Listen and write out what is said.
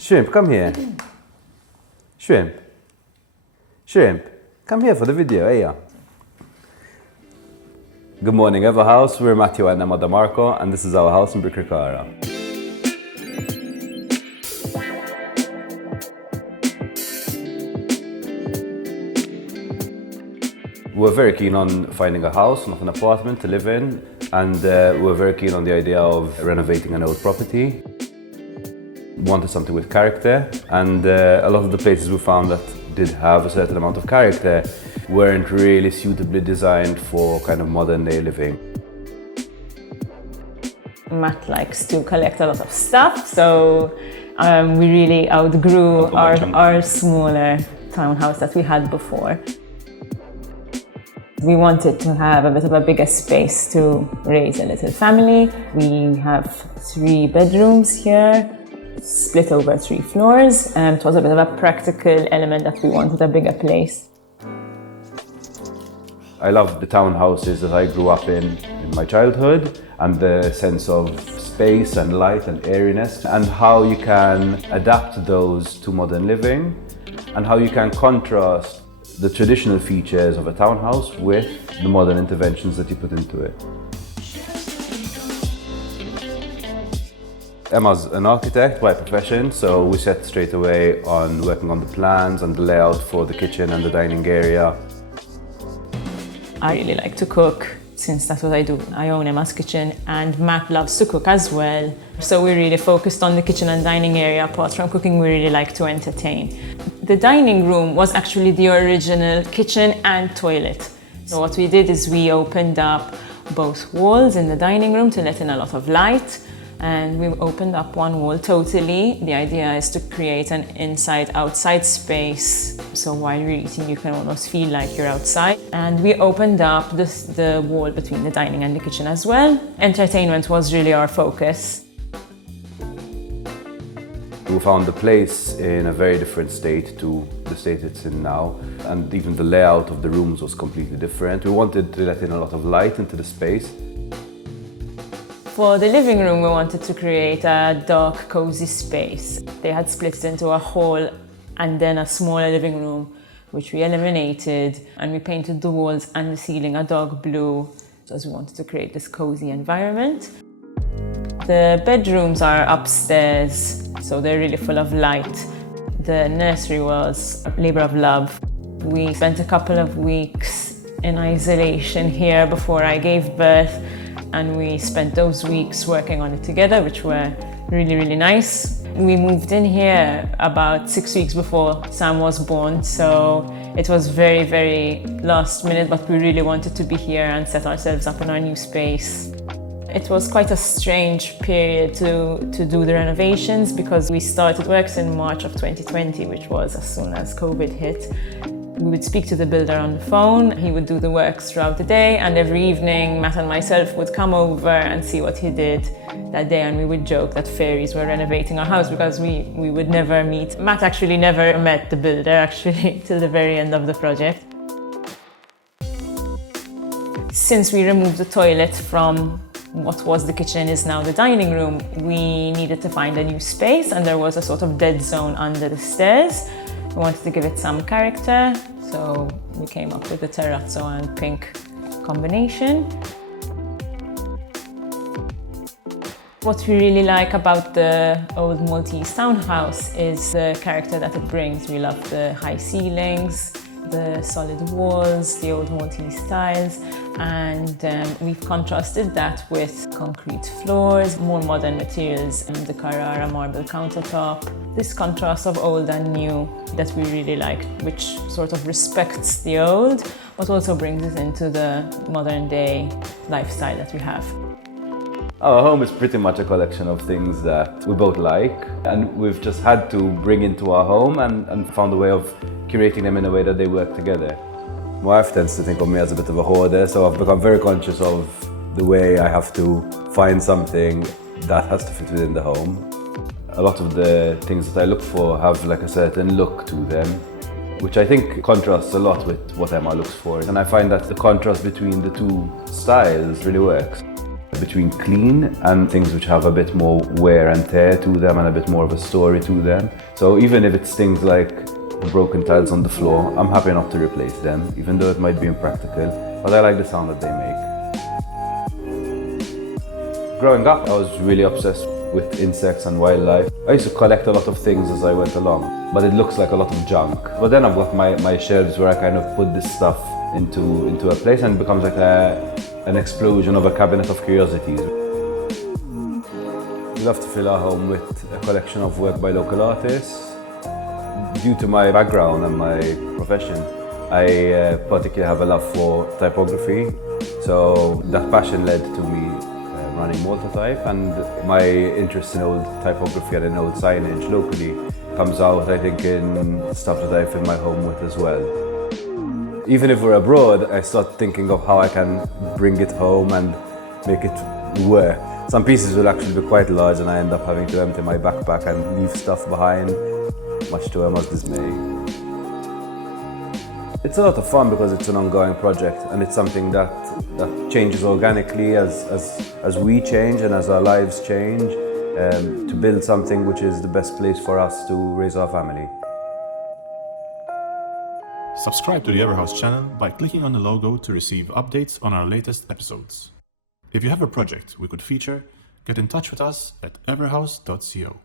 Shrimp, come here. Shrimp. Shrimp, come here for the video, yeah. Good morning, Everhouse. We're Matt Emma Demarco, and this is our house in Birkirkara. We're very keen on finding a house, not an apartment to live in, and we're very keen on the idea of renovating an old property. Wanted something with character, and a lot of the places we found that did have a certain amount of character weren't really suitably designed for kind of modern day living. Matt likes to collect a lot of stuff, so we really outgrew our smaller townhouse that we had before. We wanted to have a bit of a bigger space to raise a little family. We have 3 bedrooms here, split over 3 floors. It was a bit of a practical element that we wanted a bigger place. I love the townhouses that I grew up in my childhood, and the sense of space and light and airiness, and how you can adapt those to modern living, and how you can contrast the traditional features of a townhouse with the modern interventions that you put into it. Emma's an architect by profession, so we set straight away on working on the plans and the layout for the kitchen and the dining area. I really like to cook, since that's what I do. I own Emma's Kitchen, and Matt loves to cook as well. So we really focused on the kitchen and dining area. Apart from cooking, we really like to entertain. The dining room was actually the original kitchen and toilet. So what we did is we opened up both walls in the dining room to let in a lot of light. And we opened up one wall totally. The idea is to create an inside-outside space. So while you're eating, you can almost feel like you're outside. And we opened up the wall between the dining and the kitchen as well. Entertainment was really our focus. We found the place in a very different state to the state it's in now. And even the layout of the rooms was completely different. We wanted to let in a lot of light into the space. For the living room, we wanted to create a dark, cozy space. They had split it into a hall and then a smaller living room, which we eliminated, and we painted the walls and the ceiling a dark blue, as we wanted to create this cozy environment. The bedrooms are upstairs, so they're really full of light. The nursery was a labor of love. We spent a couple of weeks in isolation here before I gave birth, and we spent those weeks working on it together, which were really, really nice. We moved in here about 6 weeks before Sam was born, so it was very, very last minute, but we really wanted to be here and set ourselves up in our new space. It was quite a strange period to do the renovations, because we started works in March of 2020, which was as soon as COVID hit. We would speak to the builder on the phone. He would do the works throughout the day, and every evening Matt and myself would come over and see what he did that day, and we would joke that fairies were renovating our house, because we would never meet. Matt actually never met the builder till the very end of the project. Since we removed the toilet from what was the kitchen is now the dining room, we needed to find a new space, and there was a sort of dead zone under the stairs. We wanted to give it some character, so we came up with the terrazzo and pink combination. What we really like about the old Maltese townhouse is the character that it brings. We love the high ceilings, the solid walls, the old Maltese tiles, and we've contrasted that with concrete floors, more modern materials, and the Carrara marble countertop. This contrast of old and new that we really like, which sort of respects the old, but also brings it into the modern day lifestyle that we have. Our home is pretty much a collection of things that we both like, and we've just had to bring into our home and found a way of curating them in a way that they work together. My wife tends to think of me as a bit of a hoarder, so I've become very conscious of the way I have to find something that has to fit within the home. A lot of the things that I look for have like a certain look to them, which I think contrasts a lot with what Emma looks for. And I find that the contrast between the two styles really works. between clean and things which have a bit more wear and tear to them and a bit more of a story to them. So even if it's things like broken tiles on the floor, I'm happy enough to replace them, even though it might be impractical, but I like the sound that they make. Growing up, I was really obsessed with insects and wildlife. I used to collect a lot of things as I went along, but it looks like a lot of junk. But then I've got my shelves where I kind of put this stuff into a place, and it becomes like an explosion of a cabinet of curiosities. We love to fill our home with a collection of work by local artists. Due to my background and my profession, I particularly have a love for typography. So that passion led to me running Multitype, and my interest in old typography and in old signage locally comes out, I think, in stuff that I fill my home with as well. Even if we're abroad, I start thinking of how I can bring it home and make it work. Some pieces will actually be quite large, and I end up having to empty my backpack and leave stuff behind, much to Emma's dismay. It's a lot of fun because it's an ongoing project, and it's something that changes organically as we change and as our lives change, to build something which is the best place for us to raise our family. Subscribe to the Everhouse channel by clicking on the logo to receive updates on our latest episodes. If you have a project we could feature, get in touch with us at everhouse.co.